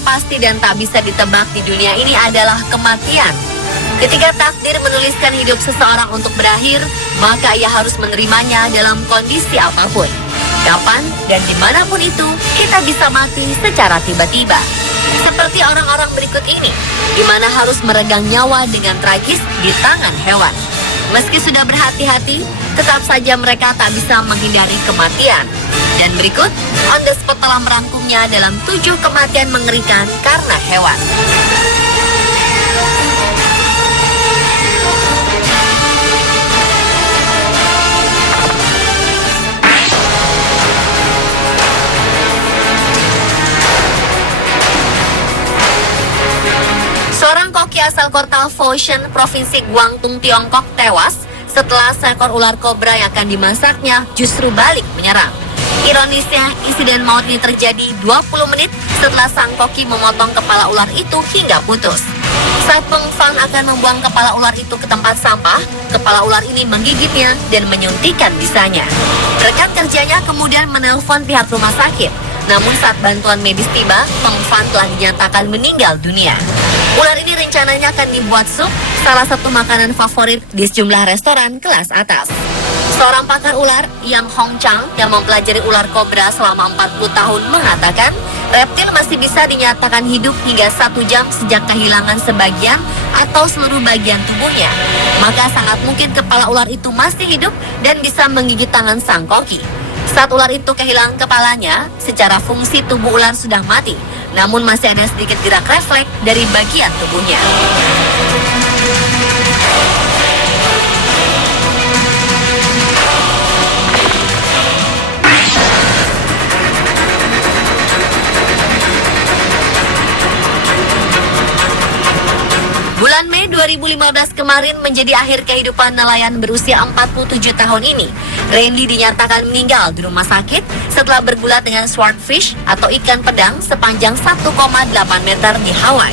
yang pasti dan tak bisa ditebak di dunia ini adalah kematian. Ketika takdir menuliskan hidup seseorang untuk berakhir, maka ia harus menerimanya dalam kondisi apapun. Kapan dan dimanapun itu, kita bisa mati secara tiba-tiba. Seperti orang-orang berikut ini, di mana harus meregang nyawa dengan tragis di tangan hewan. Meski sudah berhati-hati, tetap saja mereka tak bisa menghindari kematian. Dan berikut, On The Spot telah merangkumnya dalam 7 kematian mengerikan karena hewan. Seorang koki asal kota Foshan, Provinsi Guangdong, Tiongkok tewas setelah seekor ular kobra yang akan dimasaknya justru balik menyerang. Ironisnya, insiden maut ini terjadi 20 menit setelah sang koki memotong kepala ular itu hingga putus. Saat pengfan akan membuang kepala ular itu ke tempat sampah, kepala ular ini menggigitnya dan menyuntikkan bisanya. Rekan kerjanya kemudian menelpon pihak rumah sakit. Namun saat bantuan medis tiba, pengfan telah dinyatakan meninggal dunia. Ular ini rencananya akan dibuat sup, salah satu makanan favorit di sejumlah restoran kelas atas. Seorang pakar ular, Yang Hongchang, yang mempelajari ular kobra selama 40 tahun mengatakan, reptil masih bisa dinyatakan hidup hingga 1 jam sejak kehilangan sebagian atau seluruh bagian tubuhnya. Maka sangat mungkin kepala ular itu masih hidup dan bisa menggigit tangan sang koki. Saat ular itu kehilangan kepalanya, secara fungsi tubuh ular sudah mati, namun masih ada sedikit gerak refleks dari bagian tubuhnya. Bulan Mei 2015 kemarin menjadi akhir kehidupan nelayan berusia 47 tahun ini. Randy dinyatakan meninggal di rumah sakit setelah bergulat dengan swordfish atau ikan pedang sepanjang 1,8 meter di Hawaii.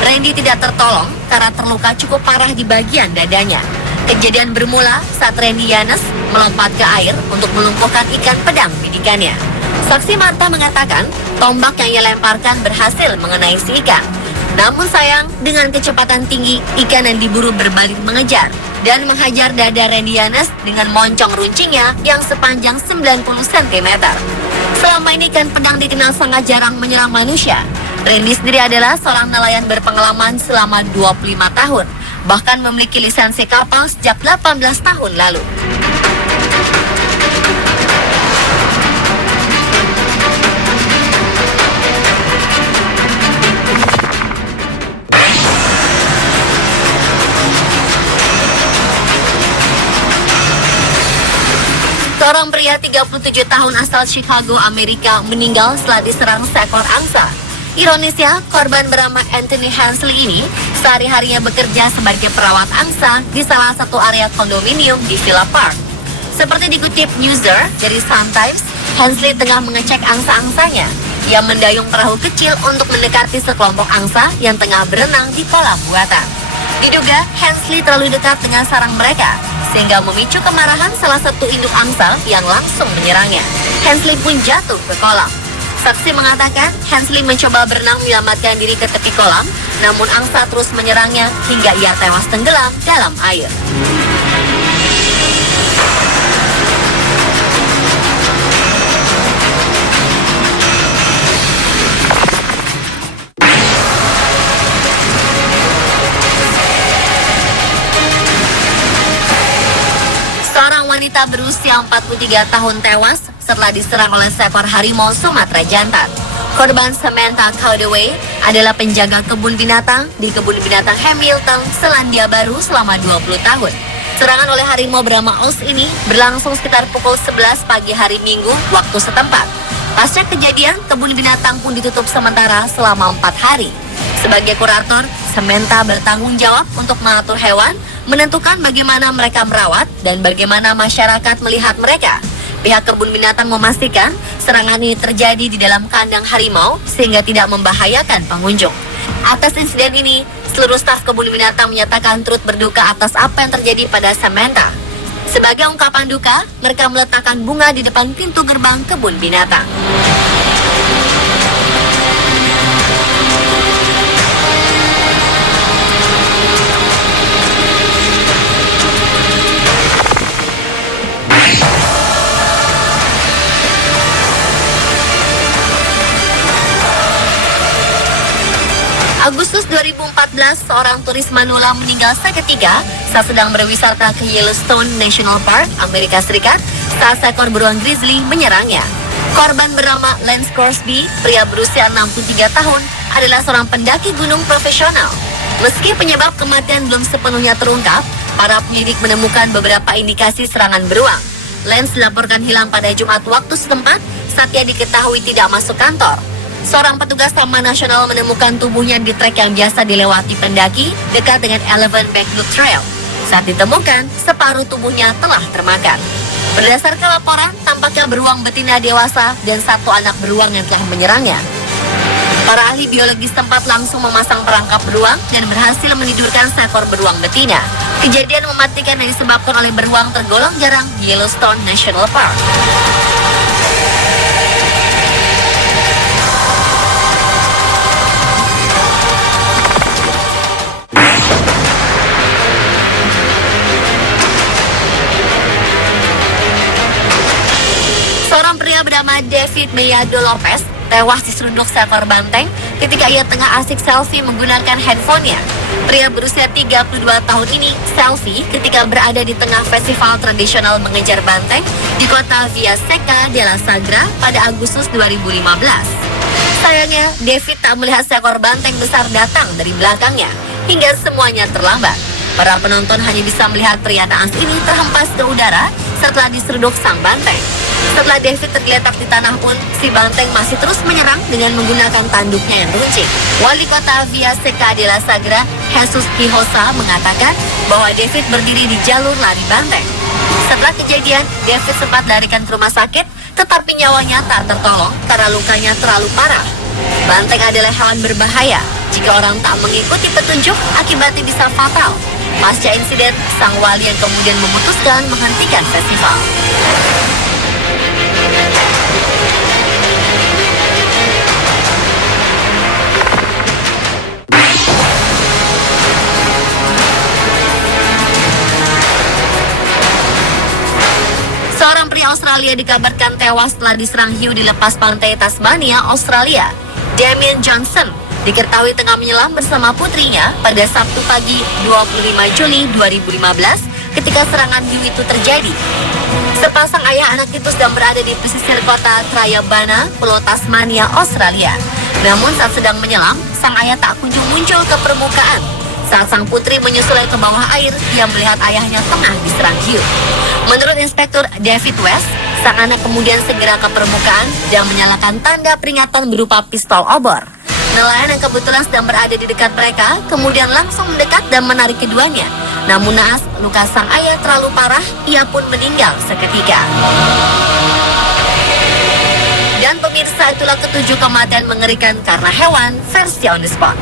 Randy tidak tertolong karena terluka cukup parah di bagian dadanya. Kejadian bermula saat Randy Yanes melompat ke air untuk melumpuhkan ikan pedang bidikannya. Saksi mata mengatakan tombak yang ia lemparkan berhasil mengenai si ikan. Namun sayang, dengan kecepatan tinggi, ikan yang diburu berbalik mengejar dan menghajar dada Randy Yanes dengan moncong runcingnya yang sepanjang 90 cm. Selama ini ikan pedang dikenal sangat jarang menyerang manusia. Randy sendiri adalah seorang nelayan berpengalaman selama 25 tahun, bahkan memiliki lisensi kapal sejak 18 tahun lalu. Seorang pria 37 tahun asal Chicago, Amerika meninggal setelah diserang seekor angsa. Ironisnya, korban bernama Anthony Hensley ini sehari-harinya bekerja sebagai perawat angsa di salah satu area kondominium di Villa Park. Seperti dikutip Newser dari Sun Times, Hensley tengah mengecek angsa-angsanya. Ia mendayung perahu kecil untuk mendekati sekelompok angsa yang tengah berenang di kolam buatan. Diduga Hensley terlalu dekat dengan sarang mereka, sehingga memicu kemarahan salah satu induk angsa yang langsung menyerangnya. Hensley pun jatuh ke kolam. Saksi mengatakan Hensley mencoba berenang menyelamatkan diri ke tepi kolam, namun angsa terus menyerangnya hingga ia tewas tenggelam dalam air. Wanita berusia 43 tahun tewas setelah diserang oleh seekor harimau Sumatera jantan. Korban Samantha Cowdaway adalah penjaga kebun binatang di kebun binatang Hamilton, Selandia Baru selama 20 tahun. Serangan oleh harimau bernama Oz ini berlangsung sekitar pukul 11 pagi hari Minggu waktu setempat. Pasca kejadian, kebun binatang pun ditutup sementara selama 4 hari. Sebagai kurator, Samantha bertanggung jawab untuk mengatur hewan, menentukan bagaimana mereka merawat dan bagaimana masyarakat melihat mereka. Pihak kebun binatang memastikan serangan ini terjadi di dalam kandang harimau sehingga tidak membahayakan pengunjung. Atas insiden ini, seluruh staf kebun binatang menyatakan turut berduka atas apa yang terjadi pada Samantha. Sebagai ungkapan duka, mereka meletakkan bunga di depan pintu gerbang kebun binatang. seorang turis manula meninggal seketika saat sedang berwisata ke Yellowstone National Park, Amerika Serikat, saat seekor beruang grizzly menyerangnya. Korban bernama Lance Crosby, pria berusia 63 tahun, adalah seorang pendaki gunung profesional. Meski penyebab kematian belum sepenuhnya terungkap, para penyidik menemukan beberapa indikasi serangan beruang. Lance dilaporkan hilang pada Jumat waktu setempat saat ia diketahui tidak masuk kantor. Seorang petugas Taman Nasional menemukan tubuhnya di trek yang biasa dilewati pendaki dekat dengan Eleven Backwood Trail. Saat ditemukan, separuh tubuhnya telah termakan. Berdasarkan laporan, tampaknya beruang betina dewasa dan satu anak beruang yang telah menyerangnya. Para ahli biologi setempat langsung memasang perangkap beruang dan berhasil menidurkan seekor beruang betina. Kejadian mematikan yang disebabkan oleh beruang tergolong jarang di Yellowstone National Park. Seorang pria bernama David Mellado Lopez tewas diseruduk seekor banteng ketika ia tengah asik selfie menggunakan handphonenya. Pria berusia 32 tahun ini selfie ketika berada di tengah festival tradisional mengejar banteng di kota Via Seca della Sagra pada Agustus 2015. Sayangnya, David tak melihat seekor banteng besar datang dari belakangnya hingga semuanya terlambat. Para penonton hanya bisa melihat pria naas ini terhempas ke udara setelah diseruduk sang banteng. Setelah David tergeletak di tanah pun, si banteng masih terus menyerang dengan menggunakan tanduknya yang runcing. Wali kota Via Seca della Sagra, Jesus Quijosa, mengatakan bahwa David berdiri di jalur lari banteng. Setelah kejadian, David sempat larikan ke rumah sakit, tetapi nyawanya tak tertolong karena lukanya terlalu parah. Banteng adalah hewan berbahaya. Jika orang tak mengikuti petunjuk, akibatnya bisa fatal. Pasca insiden, sang wali yang kemudian memutuskan menghentikan festival. Seorang pria Australia dikabarkan tewas setelah diserang hiu di lepas pantai Tasmania, Australia. Damien Johnson diketahui tengah menyelam bersama putrinya pada Sabtu pagi 25 Juli 2015 ketika serangan hiu itu terjadi. Sepasang ayah anak itu sedang berada di pesisir kota Trayabana, Pulau Tasmania, Australia. Namun saat sedang menyelam, sang ayah tak kunjung muncul ke permukaan. Saat sang putri menyusulnya ke bawah air, dia melihat ayahnya tengah diserang hiu. Menurut Inspektur David West, sang anak kemudian segera ke permukaan dan menyalakan tanda peringatan berupa pistol obor. Nelayan yang kebetulan sedang berada di dekat mereka kemudian langsung mendekat dan menarik keduanya. Namun naas, luka sang ayah terlalu parah, ia pun meninggal seketika. Dan pemirsa, itulah ketujuh kematian mengerikan karena hewan versi On The Spot.